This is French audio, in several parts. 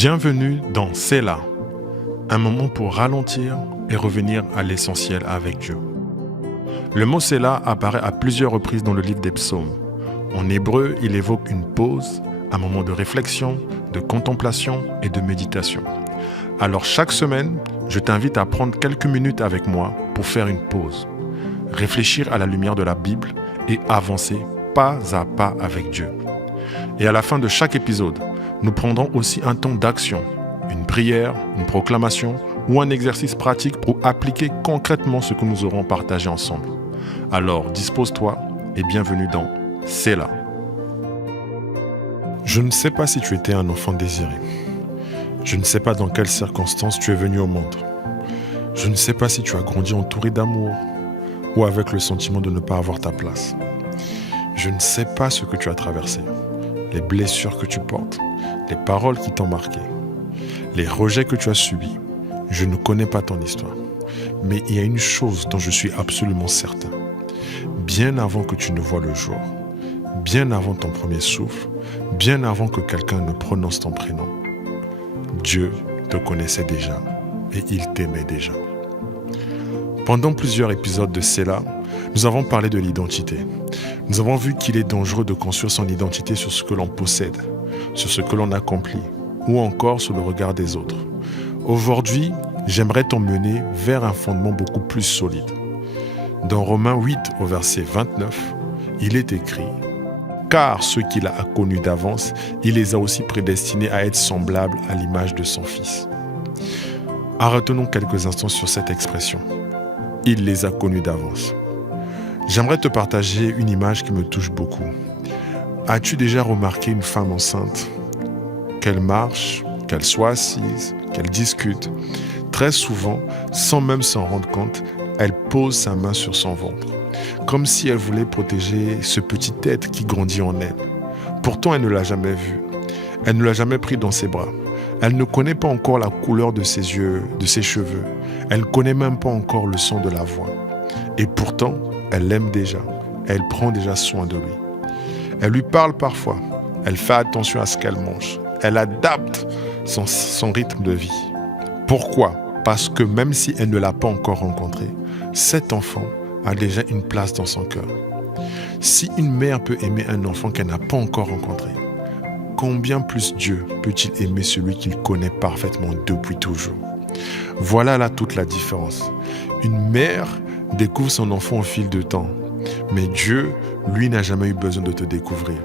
Bienvenue dans C'est là, un moment pour ralentir et revenir à l'essentiel avec Dieu. Le mot C'est là apparaît à plusieurs reprises dans le livre des psaumes. En hébreu, il évoque une pause, un moment de réflexion, de contemplation et de méditation. Alors chaque semaine, je t'invite à prendre quelques minutes avec moi pour faire une pause, réfléchir à la lumière de la Bible et avancer pas à pas avec Dieu. Et à la fin de chaque épisode, nous prendrons aussi un temps d'action, une prière, une proclamation ou un exercice pratique pour appliquer concrètement ce que nous aurons partagé ensemble. Alors dispose-toi et bienvenue dans C'est là. Je ne sais pas si tu étais un enfant désiré. Je ne sais pas dans quelles circonstances tu es venu au monde. Je ne sais pas si tu as grandi entouré d'amour ou avec le sentiment de ne pas avoir ta place. Je ne sais pas ce que tu as traversé, les blessures que tu portes, les paroles qui t'ont marqué, les rejets que tu as subis. Je ne connais pas ton histoire. Mais il y a une chose dont je suis absolument certain. Bien avant que tu ne vois le jour, bien avant ton premier souffle, bien avant que quelqu'un ne prononce ton prénom, Dieu te connaissait déjà et il t'aimait déjà. Pendant plusieurs épisodes de C'est là, nous avons parlé de l'identité. Nous avons vu qu'il est dangereux de construire son identité sur ce que l'on possède, sur ce que l'on accomplit, ou encore sur le regard des autres. Aujourd'hui, j'aimerais t'emmener vers un fondement beaucoup plus solide. Dans Romains 8 au verset 29, il est écrit « Car ceux qu'il a connus d'avance, il les a aussi prédestinés à être semblables à l'image de son Fils. » Arrêtons quelques instants sur cette expression. Il les a connus d'avance. J'aimerais te partager une image qui me touche beaucoup. As-tu déjà remarqué une femme enceinte? Qu'elle marche, qu'elle soit assise, qu'elle discute. Très souvent, sans même s'en rendre compte, elle pose sa main sur son ventre, comme si elle voulait protéger ce petit être qui grandit en elle. Pourtant, elle ne l'a jamais vu. Elle ne l'a jamais pris dans ses bras. Elle ne connaît pas encore la couleur de ses yeux, de ses cheveux. Elle ne connaît même pas encore le son de la voix. Et pourtant, elle l'aime déjà. Elle prend déjà soin de lui. Elle lui parle parfois. Elle fait attention à ce qu'elle mange. Elle adapte son rythme de vie. Pourquoi? Parce que même si elle ne l'a pas encore rencontré, cet enfant a déjà une place dans son cœur. Si une mère peut aimer un enfant qu'elle n'a pas encore rencontré, combien plus Dieu peut-il aimer celui qu'il connaît parfaitement depuis toujours? Voilà là toute la différence. Une mère découvre son enfant au fil du temps, mais Dieu, lui, n'a jamais eu besoin de te découvrir.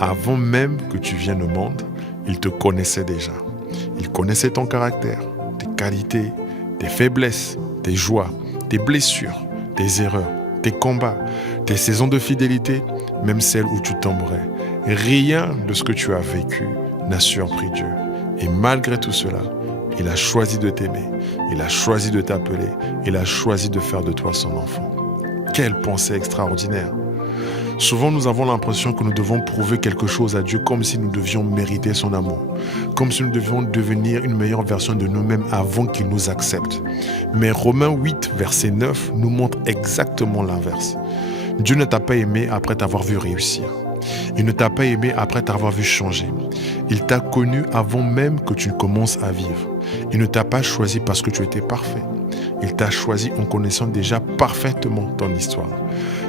Avant même que tu viennes au monde, il te connaissait déjà. Il connaissait ton caractère, tes qualités, tes faiblesses, tes joies, tes blessures, tes erreurs, tes combats, tes saisons de fidélité, même celles où tu tomberais. Rien de ce que tu as vécu n'a surpris Dieu. Et malgré tout cela, il a choisi de t'aimer, il a choisi de t'appeler, il a choisi de faire de toi son enfant. Quelle pensée extraordinaire! Souvent, nous avons l'impression que nous devons prouver quelque chose à Dieu comme si nous devions mériter son amour, comme si nous devions devenir une meilleure version de nous-mêmes avant qu'il nous accepte. Mais Romains 8, verset 9, nous montre exactement l'inverse. Dieu ne t'a pas aimé après t'avoir vu réussir. Il ne t'a pas aimé après t'avoir vu changer. Il t'a connu avant même que tu commences à vivre. Il ne t'a pas choisi parce que tu étais parfait. Il t'a choisi en connaissant déjà parfaitement ton histoire.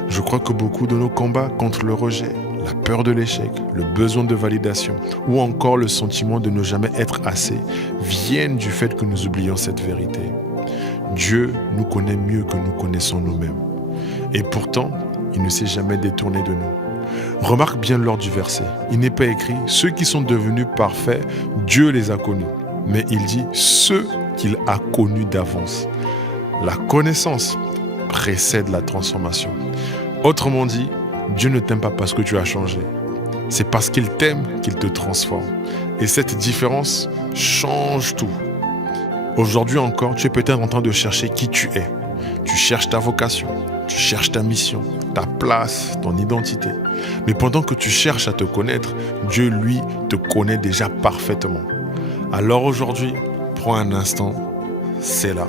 Je crois que beaucoup de nos combats contre le rejet, la peur de l'échec, le besoin de validation ou encore le sentiment de ne jamais être assez viennent du fait que nous oublions cette vérité. Dieu nous connaît mieux que nous connaissons nous-mêmes. Et pourtant, il ne s'est jamais détourné de nous. Remarque bien l'ordre du verset. Il n'est pas écrit « Ceux qui sont devenus parfaits, Dieu les a connus ». Mais il dit « Ceux qu'il a connus d'avance ». La connaissance précède la transformation. Autrement dit, Dieu ne t'aime pas parce que tu as changé. C'est parce qu'il t'aime qu'il te transforme. Et cette différence change tout. Aujourd'hui encore, tu es peut-être en train de chercher qui tu es. Tu cherches ta vocation, tu cherches ta mission, ta place, ton identité. Mais pendant que tu cherches à te connaître, Dieu, lui, te connaît déjà parfaitement. Alors aujourd'hui, prends un instant, c'est là.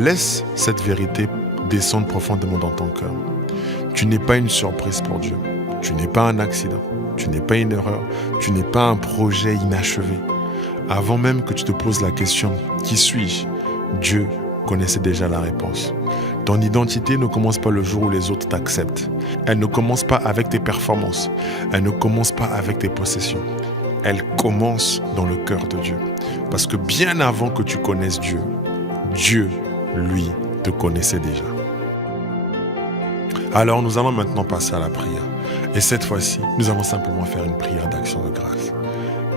Laisse cette vérité descendre profondément dans ton cœur. Tu n'es pas une surprise pour Dieu. Tu n'es pas un accident. Tu n'es pas une erreur. Tu n'es pas un projet inachevé. Avant même que tu te poses la question « Qui suis-je ?», Dieu connaissait déjà la réponse. Ton identité ne commence pas le jour où les autres t'acceptent. Elle ne commence pas avec tes performances. Elle ne commence pas avec tes possessions. Elle commence dans le cœur de Dieu. Parce que bien avant que tu connaisses Dieu, Dieu, lui, te connaissait déjà. Alors nous allons maintenant passer à la prière. Et cette fois-ci, nous allons simplement faire une prière d'action de grâce.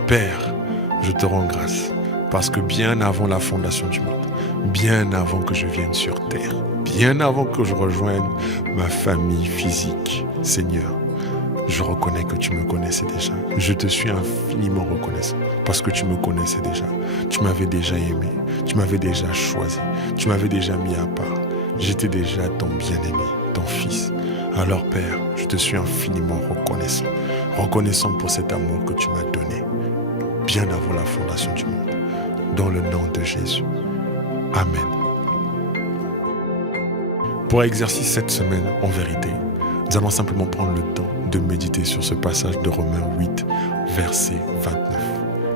Père, je te rends grâce parce que bien avant la fondation du monde, bien avant que je vienne sur terre, bien avant que je rejoigne ma famille physique, Seigneur, je reconnais que tu me connaissais déjà. Je te suis infiniment reconnaissant parce que tu me connaissais déjà. Tu m'avais déjà aimé, tu m'avais déjà choisi, tu m'avais déjà mis à part. J'étais déjà ton bien-aimé, ton fils. Alors Père, je te suis infiniment reconnaissant. Reconnaissant pour cet amour que tu m'as donné bien avant la fondation du monde. Dans le nom de Jésus. Amen. Pour exercer cette semaine, en vérité, nous allons simplement prendre le temps de méditer sur ce passage de Romains 8, verset 29.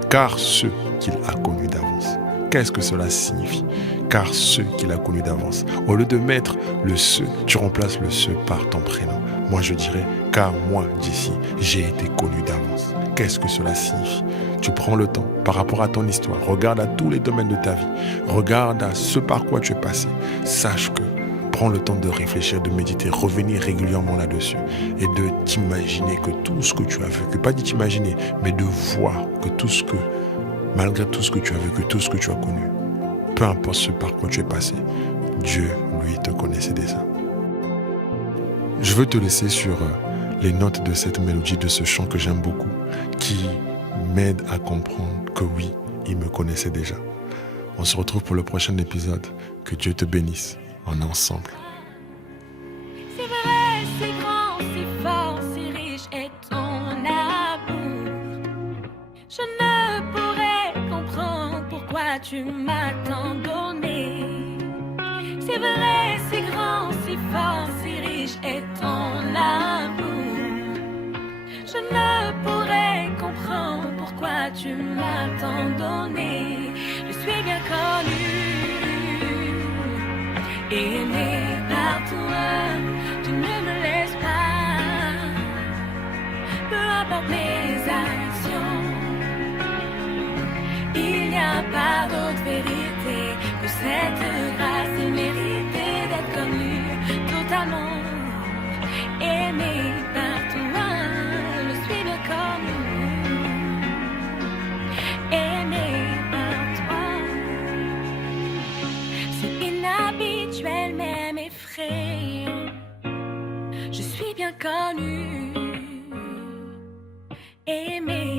Car ceux qu'il a connus d'avance. Qu'est-ce que cela signifie? Car ceux qu'il a connus d'avance. Au lieu de mettre le ce, tu remplaces le ce par ton prénom. Moi je dirais, car moi d'ici, j'ai été connu d'avance. Qu'est-ce que cela signifie? Tu prends le temps par rapport à ton histoire. Regarde à tous les domaines de ta vie. Regarde à ce par quoi tu es passé. Sache que prends le temps de réfléchir, de méditer, revenir régulièrement là-dessus et de t'imaginer que tout ce que tu as vécu, pas de t'imaginer, mais de voir que tout ce que, malgré tout ce que tu as vécu, tout ce que tu as connu, peu importe ce par quoi tu es passé, Dieu, lui, te connaissait déjà. Je veux te laisser sur les notes de cette mélodie, de ce chant que j'aime beaucoup, qui m'aide à comprendre que oui, il me connaissait déjà. On se retrouve pour le prochain épisode. Que Dieu te bénisse. On est ensemble. C'est vrai, c'est grand, c'est fort, c'est riche est ton amour. Je ne pourrais comprendre pourquoi tu m'as tant donné. C'est vrai, c'est grand, c'est fort, c'est riche est ton amour. Je ne pourrais comprendre pourquoi tu m'as tant donné. Je suis bien connue. Aimé par toi, tu ne me laisses pas. Peu importe mes actions, il n'y a pas d'autre vérité que cette grâce méritée d'être connue totalement. Aimé par toi, je suis bien connue. Aimé par toi, c'est inhabituel même effrayant. Je suis bien connue. Aimé.